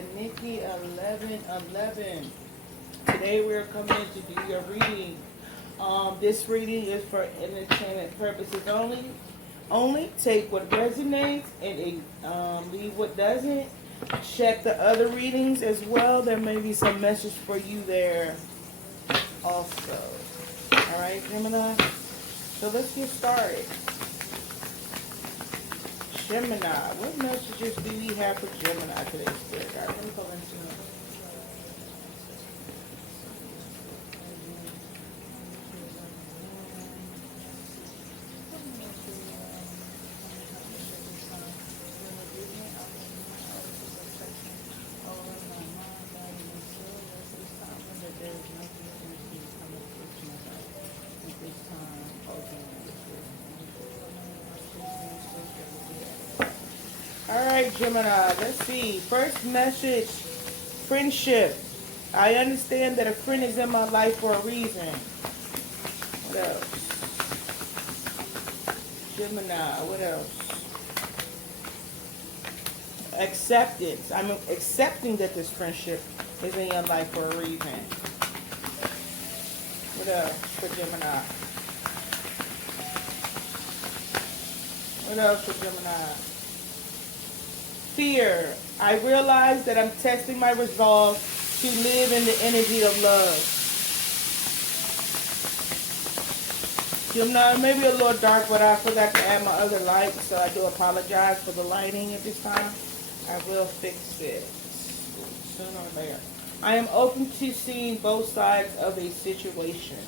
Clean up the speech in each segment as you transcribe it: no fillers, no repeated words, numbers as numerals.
good. Nikki 1111. Today we're coming in to do your reading. This reading is for entertainment purposes only. Only take what resonates and leave what doesn't. Check the other readings as well. There may be some message for you there also. Alright, Gemini? So let's get started. Gemini, what messages do we have for Gemini today, Spirit Guide? Let me go into it. Alright, Gemini, let's see. First message, friendship. I understand that a friend is in my life for a reason. What else? Gemini, what else? Acceptance. I'm accepting that this friendship is in your life for a reason. What else for Gemini? What else for Gemini? Fear. I realize that I'm testing my resolve to live in the energy of love. Gemini, it may be a little dark, but I forgot to add my other light, so I do apologize for the lighting at this time. I will fix it sooner or later. I am open to seeing both sides of a situation.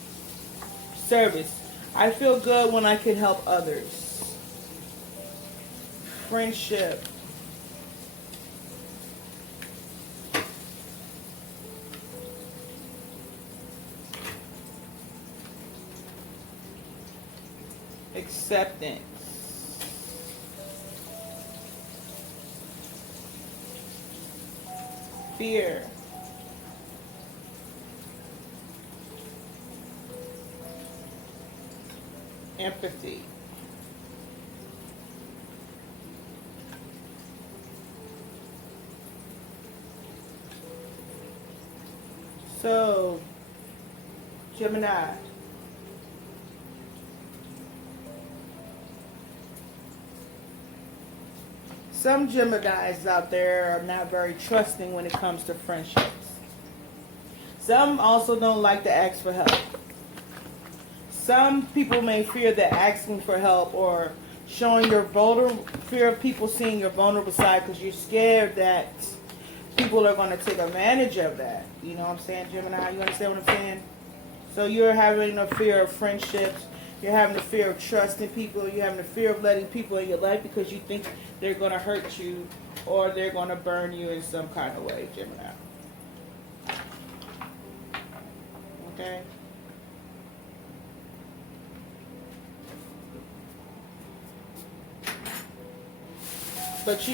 Service. I feel good when I can help others. Friendship. Acceptance. Fear. Empathy. So, Gemini. Some Geminis out there are not very trusting when it comes to friendships. Some also don't like to ask for help. Some people may fear that asking for help or showing your vulnerable, fear of people seeing your vulnerable side because you're scared that people are going to take advantage of that. You know what I'm saying, Gemini? You understand what I'm saying? So you're having a fear of friendships. You're having the fear of trusting people. You're having the fear of letting people in your life because you think they're going to hurt you or they're going to burn you in some kind of way, Gemini. Okay? But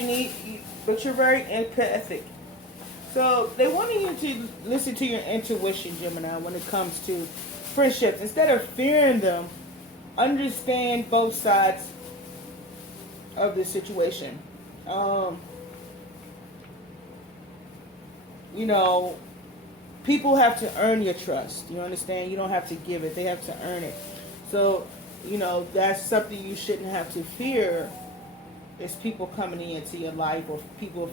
you're very empathic. So they wanted you to listen to your intuition, Gemini, when it comes to friendships. Instead of fearing them, understand both sides of the situation. You know, people have to earn your trust. You understand? You don't have to give it. They have to earn it. So, you know, that's something you shouldn't have to fear. Is people coming into your life, or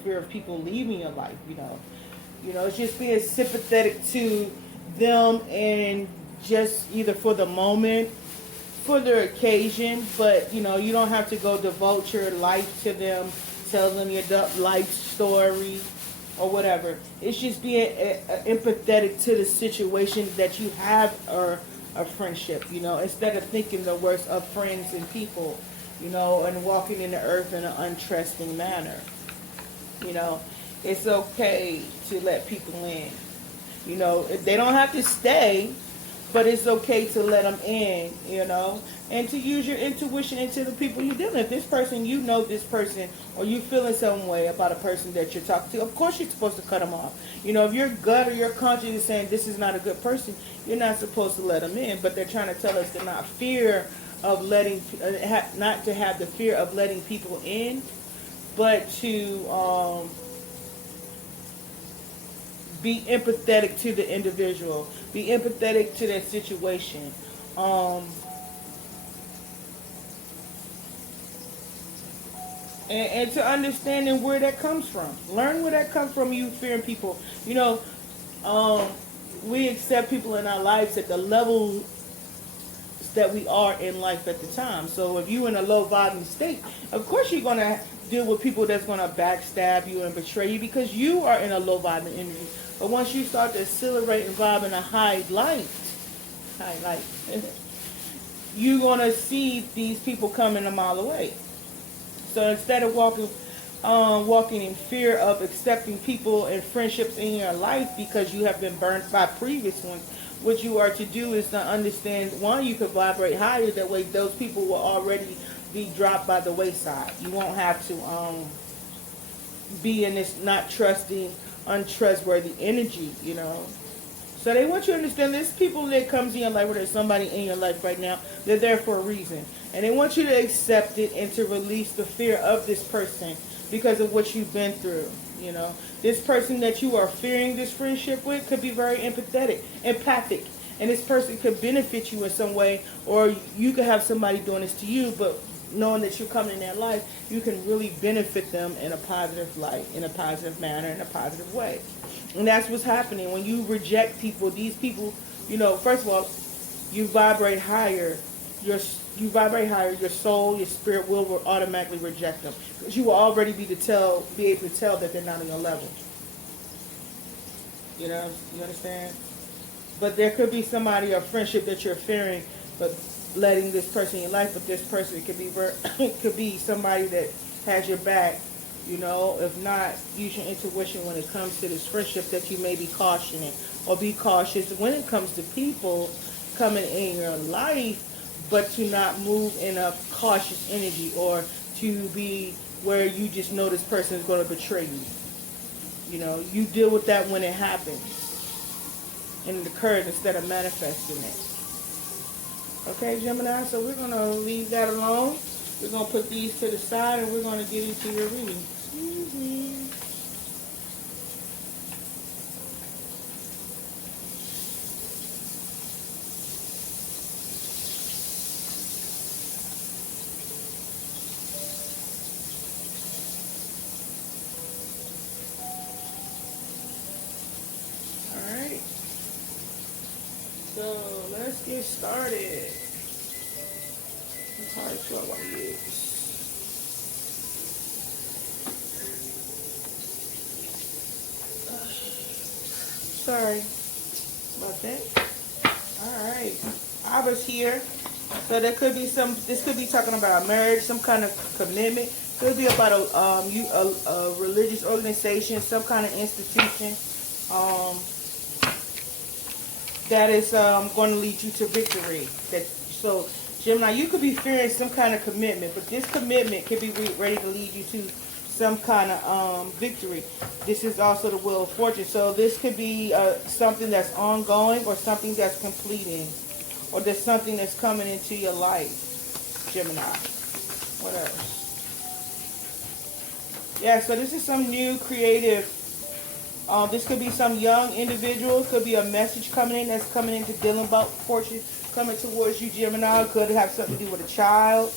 fear of people leaving your life. You know, it's just being sympathetic to them and just either for the moment, for their occasion, but you know, you don't have to go devote your life to them, tell them your life story or whatever. It's just being empathetic to the situation that you have or a friendship. You know, instead of thinking the worst of friends and people. You know, and walking in the earth in an untrusting manner. You know, it's okay to let people in. You know, they don't have to stay, but it's okay to let them in, you know, and to use your intuition into the people you're dealing with. This person, you know this person, or you feel in some way about a person that you're talking to, of course you're supposed to cut them off. You know, if your gut or your conscience is saying this is not a good person, you're not supposed to let them in, but they're trying to tell us to not fear of letting, not to have the fear of letting people in, but to be empathetic to the individual. Be empathetic to that situation. And to understanding where that comes from. Learn where that comes from, you fearing people. You know, we accept people in our lives at the level that we are in life at the time. So if you're in a low vibing state, of course you're going to deal with people that's going to backstab you and betray you because you are in a low vibing energy. But once you start to accelerate and vibe in a high light, you're going to see these people coming a mile away. So instead of walking in fear of accepting people and friendships in your life because you have been burnt by previous ones, what you are to do is to understand, one, you could vibrate higher. That way those people will already be dropped by the wayside. You won't have to be in this not trusting, untrustworthy energy, you know. So they want you to understand there's people that comes in your life, or there's somebody in your life right now, they're there for a reason. And they want you to accept it and to release the fear of this person because of what you've been through, you know. This person that you are fearing this friendship with could be very empathic. And this person could benefit you in some way, or you could have somebody doing this to you, but knowing that you're coming in their life, you can really benefit them in a positive light, in a positive manner, in a positive way. And that's what's happening. When you reject people, these people, you know, first of all, you vibrate higher. Your soul, your spirit will automatically reject them. Because you will already be able to tell that they're not on your level. You know, you understand? But there could be somebody, a friendship that you're fearing, but letting this person in your life, but this person could be somebody that has your back. You know, if not, use your intuition when it comes to this friendship that you may be cautioning, or be cautious when it comes to people coming in your life, but to not move in a cautious energy, or to be where you just know this person is going to betray you. You know, you deal with that when it happens and it occurs instead of manifesting it. Okay, Gemini, so we're going to leave that alone. We're going to put these to the side and we're going to get into your reading. Excuse me. Alright. So let's get started. What card do I want to use? Sorry about that. Alright. I was here. So there could be this could be talking about a marriage, some kind of commitment. Could be about a religious organization, some kind of institution that is going to lead you to victory. So Gemini, you could be fearing some kind of commitment, but this commitment could be ready to lead you to some kind of victory. This is also the wheel of fortune. So this could be something that's ongoing, or something that's completing, or there's something that's coming into your life, Gemini. What else? Yeah, so this is some new creative. This could be some young individual. Could be a message coming in that's coming into dealing about fortune coming towards you, Gemini. Could have something to do with a child.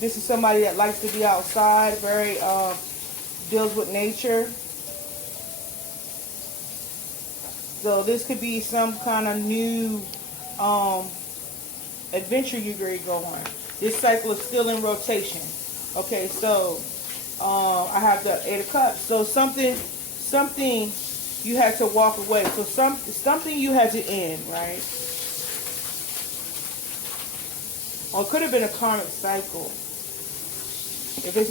This is somebody that likes to be outside, very deals with nature. So this could be some kind of new adventure you're going to go on. This cycle is still in rotation. Okay, so I have the Eight of Cups. So something you had to walk away. So something you had to end, right? Or it could have been a karmic cycle. If it's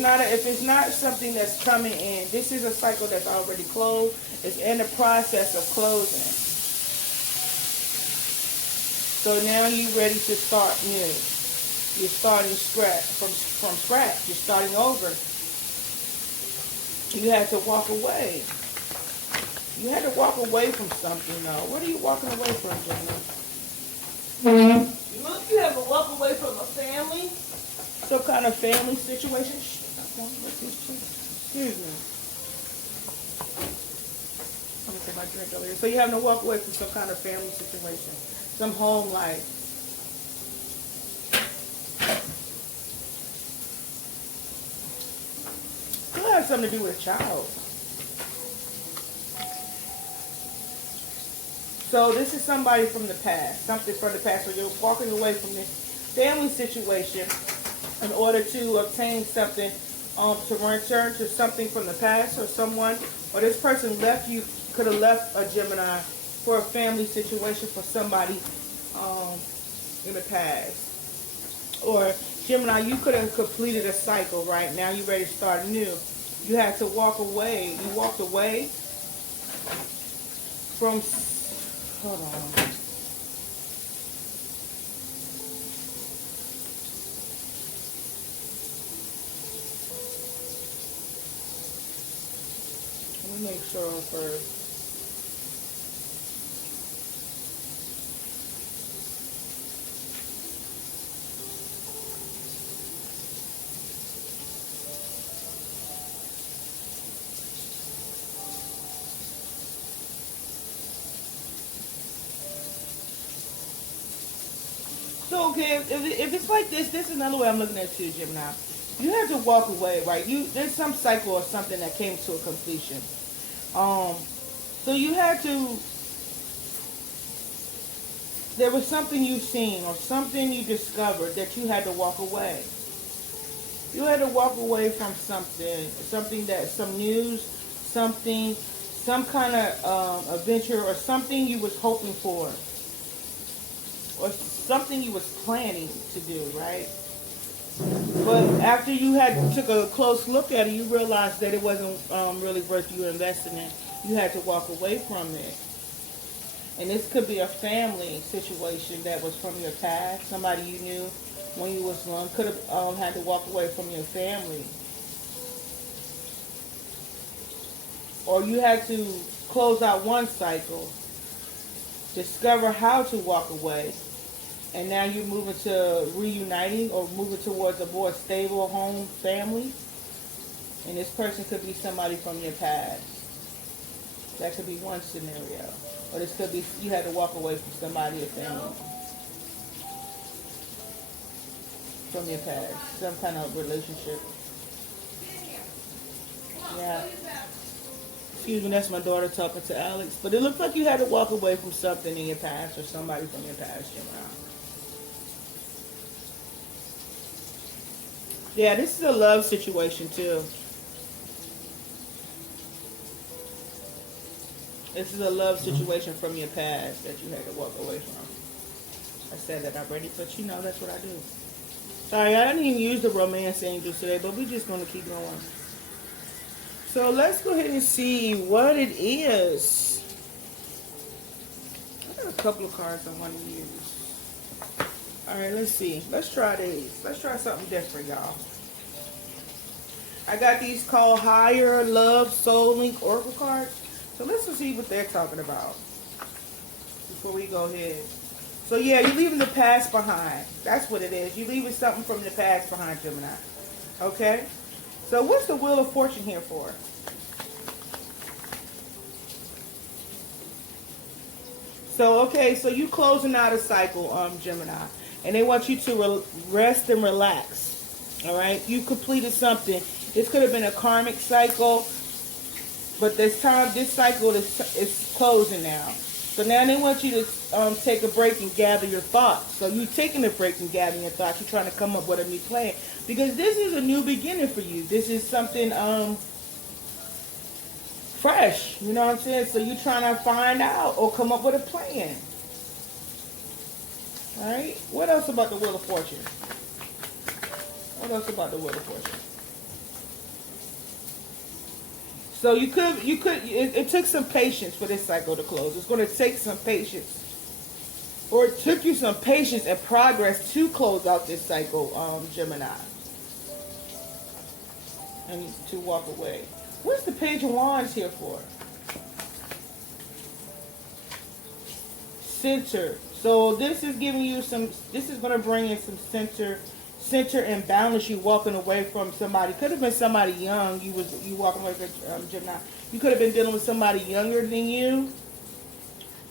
not something that's coming in, this is a cycle that's already closed. It's in the process of closing. So now you're ready to start new. You're starting from scratch. You're starting over. You had to walk away. You had to walk away from something now. What are you walking away from, Jenna? You have to walk away from a family, some kind of family situation. Excuse me. Let me get my drink over here. So you're having to walk away from some kind of family situation, some home life. It could have something to do with a child. So this is somebody from the past, something from the past, where you're walking away from this family situation in order to obtain something, to return to something from the past, or someone, or this person left you, could have left a Gemini for a family situation for somebody in the past. Or Gemini, you could have completed a cycle, right? Now you're ready to start new. You had to walk away. You walked away from, hold on. Let me make sure first. So, okay, if it's like this is another way I'm looking at you, Gemini. You have to walk away, right? There's some cycle or something that came to a completion. So you had to, there was something you've seen or something you discovered that you had to walk away. You had to walk away from something that, some news, something, some kind of adventure, or something you was hoping for, or something you was planning to do, right? But after you took a close look at it, you realized that it wasn't really worth you investing in. You had to walk away from it. And this could be a family situation that was from your past. Somebody you knew when you was young could have had to walk away from your family. Or you had to close out one cycle, discover how to walk away, and now you're moving to reuniting or moving towards a more stable home family. And this person could be somebody from your past. That could be one scenario. Or this could be you had to walk away from somebody, your family, from your past. Some kind of relationship. Yeah. Excuse me, that's my daughter talking to Alex. But it looks like you had to walk away from something in your past or somebody from your past, Gemini. Yeah, this is a love situation too. This is a love situation from your past that you had to walk away from. I said that already, but you know that's what I do. Sorry, I didn't even use the romance angels today, but we're just going to keep going. So let's go ahead and see what it is. I got a couple of cards I want to use. Alright, let's see. Let's try these. Let's try something different, y'all. I got these called Higher Love Soul Link Oracle cards. So let's see what they're talking about before we go ahead. So yeah, you're leaving the past behind. That's what it is. You're leaving something from the past behind, Gemini. Okay? So what's the Wheel of Fortune here for? So, okay, so you closing out a cycle, Gemini. And they want you to rest and relax. All right? You completed something. This could have been a karmic cycle. But this cycle is closing now. So now they want you to take a break and gather your thoughts. So you're taking a break and gathering your thoughts. You're trying to come up with a new plan. Because this is a new beginning for you. This is something fresh. You know what I'm saying? So you're trying to find out or come up with a plan. Alright? What else about the Wheel of Fortune? What else about the Wheel of Fortune? So it took some patience for this cycle to close. It's going to take some patience. Or it took you some patience and progress to close out this cycle, Gemini. And to walk away. What's the Page of Wands here for? Center. So this is giving you this is going to bring in some center center and balance. You walking away from somebody. Could have been somebody young. You walking away from Gemini. You could have been dealing with somebody younger than you.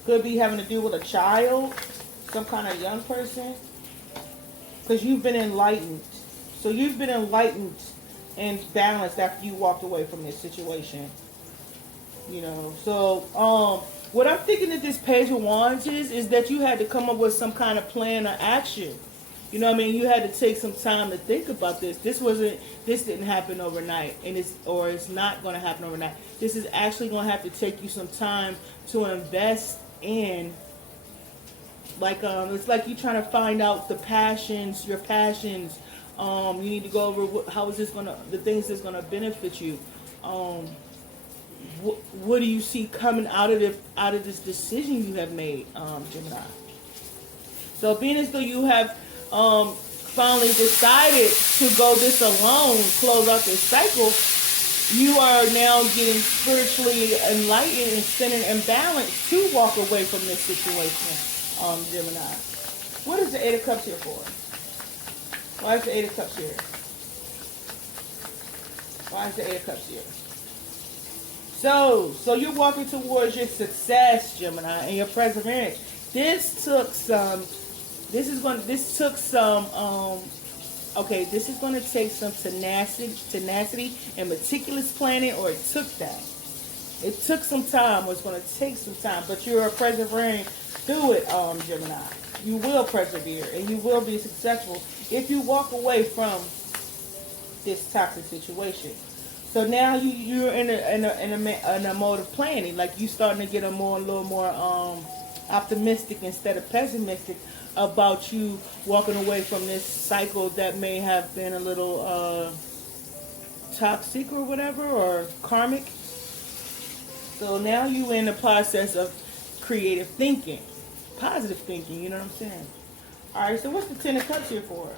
Could be having to do with a child, some kind of young person. Because you've been enlightened. So you've been enlightened and balanced after you walked away from this situation. You know, so what I'm thinking that this Page of Wands is that you had to come up with some kind of plan or action. You know what I mean? You had to take some time to think about this. This didn't happen overnight, and it's not going to happen overnight. This is actually going to have to take you some time to invest in. Like it's like you're trying to find out your passions. You need to go over how is this the things that's gonna benefit you. What do you see coming out of this decision you have made, Gemini? So being as though you have finally decided to go this alone, close out this cycle, you are now getting spiritually enlightened and centered and balanced to walk away from this situation, Gemini. What is the Eight of Cups here for? Why is the Eight of Cups here? Why is the Eight of Cups here? So you're walking towards your success, Gemini, and your perseverance. This is going to take some tenacity and meticulous planning, or it took that. It took some time, or it's going to take some time, but you're persevering through it, Gemini. You will persevere, and you will be successful if you walk away from this toxic situation. So now you're in a mode of planning, like you starting to get a little more optimistic instead of pessimistic about you walking away from this cycle that may have been a little toxic or whatever, or karmic. So now you're in the process of creative thinking, positive thinking, you know what I'm saying? Alright, so what's the Ten of Cups here for?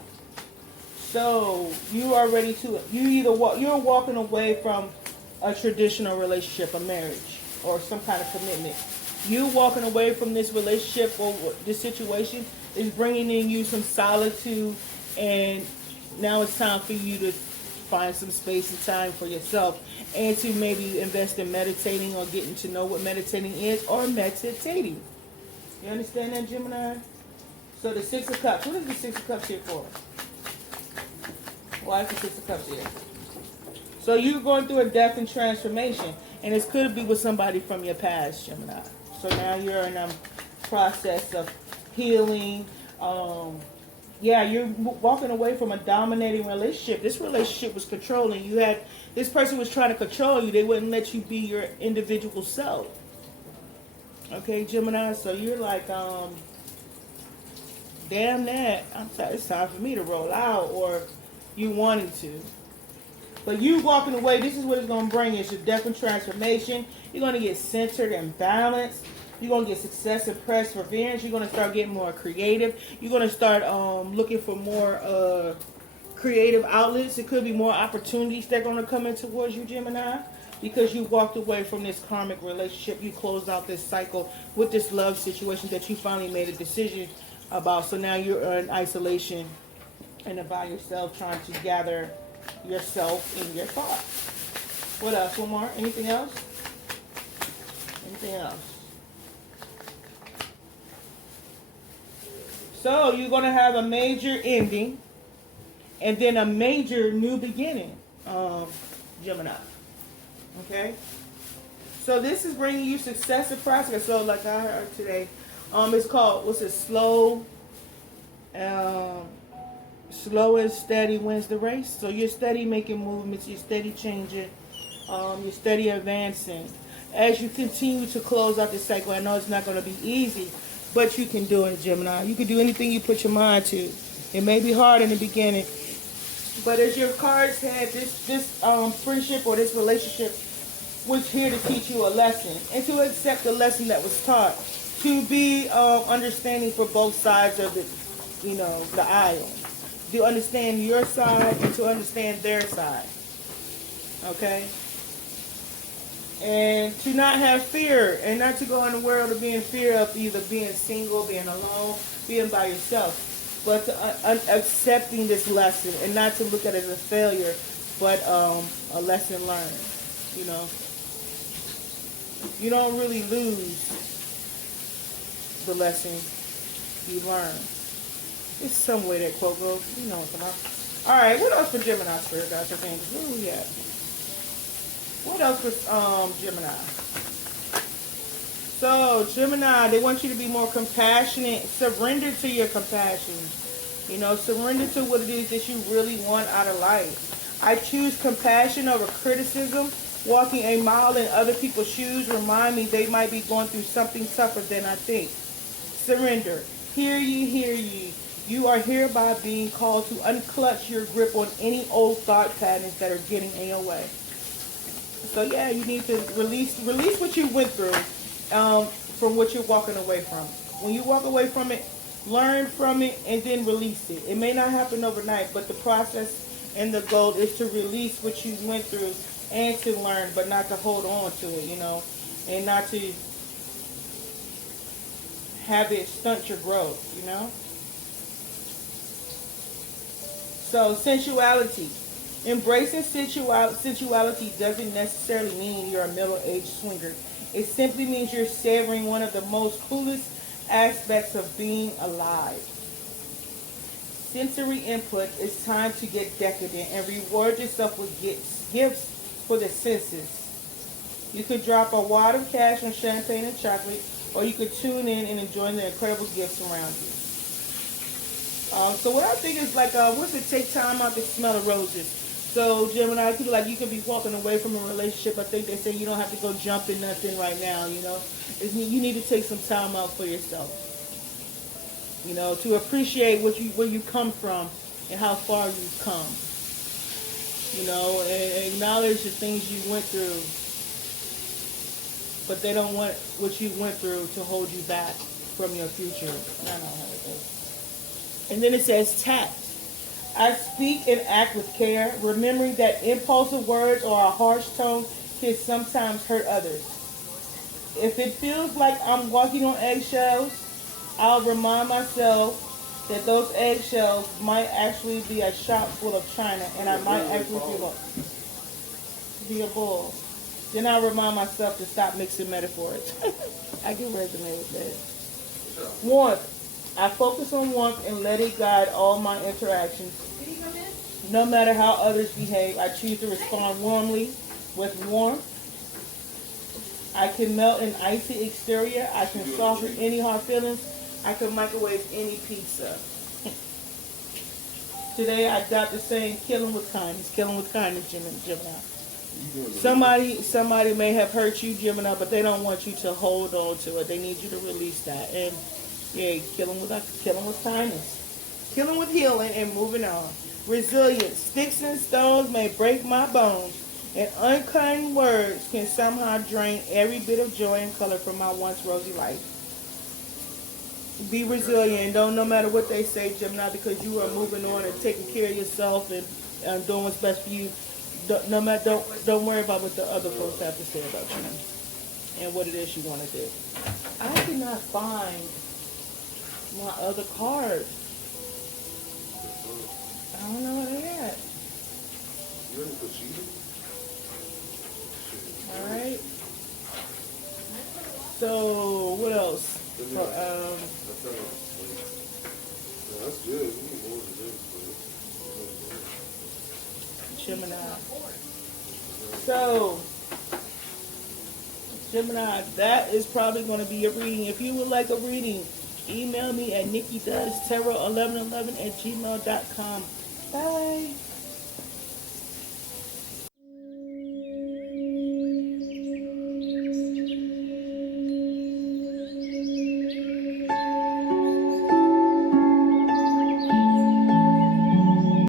So you are ready to, you're walking away from a traditional relationship, a marriage, or some kind of commitment. You walking away from this relationship or this situation is bringing in you some solitude, and now it's time for you to find some space and time for yourself, and to maybe invest in meditating or getting to know what meditating is, or meditating. You understand that, Gemini? So the Six of Cups. What is the Six of Cups here for? Why is the Six of Cups here? So you're going through a death and transformation, and this could be with somebody from your past, Gemini. So now you're in a process of healing. You're walking away from a dominating relationship. This relationship was controlling. This person was trying to control you. They wouldn't let you be your individual self. Okay, Gemini. So you're like, damn that. It's time for me to roll out, or you wanted to. But you walking away, this is what it's going to bring. It's your death and transformation. You're going to get centered and balanced. You're going to get success and perseverance. You're going to start getting more creative. You're going to start looking for more creative outlets. It could be more opportunities that are going to come in towards you, Gemini, because you walked away from this karmic relationship. You closed out this cycle with this love situation that you finally made a decision about. So now you're in isolation and by yourself, trying to gather yourself in your thoughts. What else? One more? Anything else? Anything else? So you're going to have a major ending and then a major new beginning, Gemini. Okay? So this is bringing you success and progress. So like I heard today, it's called, slow and steady wins the race. So you're steady making movements, you're steady changing, you're steady advancing. As you continue to close out the cycle, I know it's not going to be easy, but you can do it, Gemini. You can do anything you put your mind to. It may be hard in the beginning, but as your cards had, this friendship or this relationship was here to teach you a lesson, and to accept the lesson that was taught, to be understanding for both sides of the aisle, to understand your side and to understand their side. Okay? And to not have fear, and not to go in the world of being fear of either being single, being alone, being by yourself. but to, accepting this lesson and not to look at it as a failure, but a lesson learned. You know, you don't really lose the lesson you learn. It's some way that quote goes. You know what I'm talking about. All right, what else for Gemini, Spirit Guys? Where are we at? What else for Gemini? So, Gemini, they want you to be more compassionate. Surrender to your compassion. You know, surrender to what it is that you really want out of life. I choose compassion over criticism. Walking a mile in other people's shoes remind me they might be going through something tougher than I think. Surrender. Hear ye, hear ye. You are hereby being called to unclutch your grip on any old thought patterns that are getting in your way. So yeah, you need to release what you went through from what you're walking away from. When you walk away from it, learn from it and then release it. It may not happen overnight, but the process and the goal is to release what you went through and to learn, but not to hold on to it, you know, and not to have it stunt your growth, you know. So, sensuality. Embracing sensuality doesn't necessarily mean you're a middle-aged swinger. It simply means you're savoring one of the most coolest aspects of being alive. Sensory input. It's time to get decadent and reward yourself with gifts for the senses. You could drop a wad of cash on champagne and chocolate, or you could tune in and enjoy the incredible gifts around you. So what I think is like, what's it? Take time out to smell the roses. So Gemini, people like you could be walking away from a relationship. I think they say you don't have to go jump in nothing right now. You know, you need to take some time out for yourself. You know, to appreciate where you come from and how far you've come. You know, and acknowledge the things you went through, but they don't want what you went through to hold you back from your future. I don't know how it goes. And then it says tact. I speak and act with care, remembering that impulsive words or a harsh tone can sometimes hurt others. If it feels like I'm walking on eggshells, I'll remind myself that those eggshells might actually be a shop full of china, and I might actually be a bull. Then I remind myself to stop mixing metaphors. I can resonate with that. Warmth. I focus on warmth and let it guide all my interactions. No matter how others behave, I choose to respond warmly with warmth. I can melt an icy exterior. I can soften any hard feelings. I can microwave any pizza. Today I adopt the saying, killing with kindness. Killing with kindness, Gemini. Somebody may have hurt you, Gemini, but they don't want you to hold on to it. They need you to release that. And yeah, killing with kindness. Killing with healing and moving on. Resilience. Sticks and stones may break my bones, and unkind words can somehow drain every bit of joy and color from my once rosy life. Be resilient. Don't, no matter what they say, Gemini, because you are moving on and taking care of yourself and doing what's best for you. Don't worry about what the other folks have to say about you and what it is you want to do. I cannot find my other cards. I don't know where they're at. Alright. So, what else? That's good. We need more than this. Gemini. So, Gemini, that is probably going to be your reading. If you would like a reading, email me at nikkidoestarot1111@gmail.com. Bye.